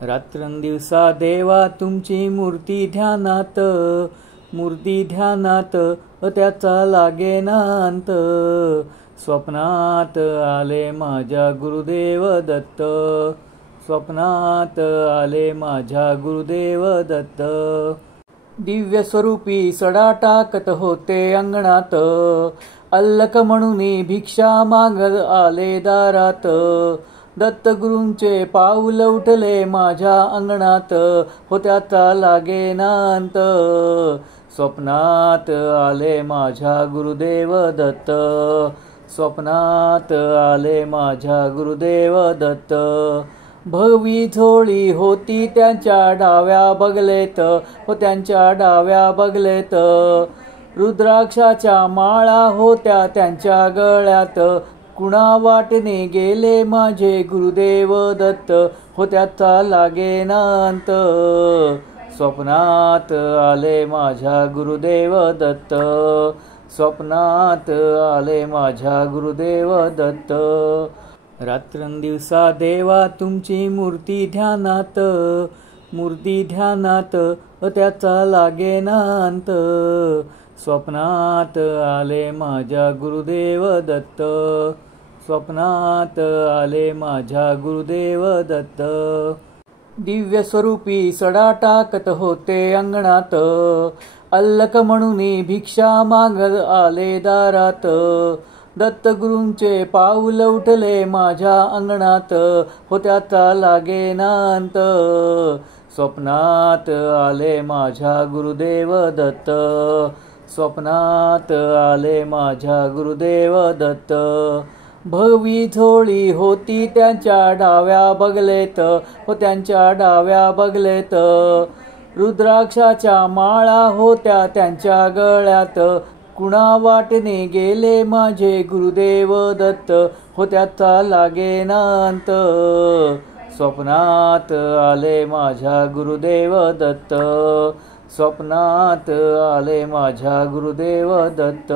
रात्रंदिवसा देवा तुमची मूर्ती ध्यानात, मूर्ती ध्यानात त्याचा लागेना अंत। स्वप्नात आले माझ्या गुरुदेव दत्त, स्वप्नात आले माझ्या गुरुदेव दत्त। दिव्य स्वरूपी सडा टाकत होते अंगणात, अल्लक म्हणून भिक्षा मागत आले दारात। दत्तगुरूंचे पाऊल उठले माझ्या अंगणात, हो त्याचा लागेना अंत। स्वप्नात आले माझ्या गुरुदेव दत्त, स्वप्नात आले माझ्या गुरुदेव दत्त। भगवी झोळी होती त्यांच्या डाव्या बगलेत, हो त्यांच्या डाव्या बगलेत। रुद्राक्षाच्या माळा होत्या त्यांच्या गळ्यात, कुणा वाटणे गेले माझे गुरुदेव दत्त, हो त्याचा लागेना अंत। स्वप्नात आले माझ्या गुरुदेव दत्त, स्वप्नात आले माझ्या गुरुदेव दत्त। रात्रंदिवसा देवा तुमची मूर्ती ध्यानात, मूर्ती ध्यानात त्याचा लागेना अंत। स्वप्नात आले माझ्या गुरुदेव दत्त, स्वप्नात आले माझ्या गुरुदेव दत्त। दिव्य स्वरूपी सडा टाकत होते अंगणात, अल्लक म्हणून भिक्षा मागत आले दारात। दत्तगुरूंचे पाऊल उठले माझ्या अंगणात, हो त्याचा लागेना अंत। स्वप्नात आले माझ्या गुरुदेव दत्त, स्वप्नात आले माझ्या गुरुदेव दत्त। भगवी झोळी होती त्यांच्या डाव्या बगलेत, हो त्यांच्या डाव्या बगलेत। रुद्राक्षाच्या माळा होत्या त्यांच्या गळ्यात, कुणा वाटणे गेले माझे गुरुदेव दत्त, हो त्याचा लागेना अंत। स्वप्नात आले माझ्या गुरुदेव दत्त, स्वप्नात आले माझ्या गुरुदेव दत्त।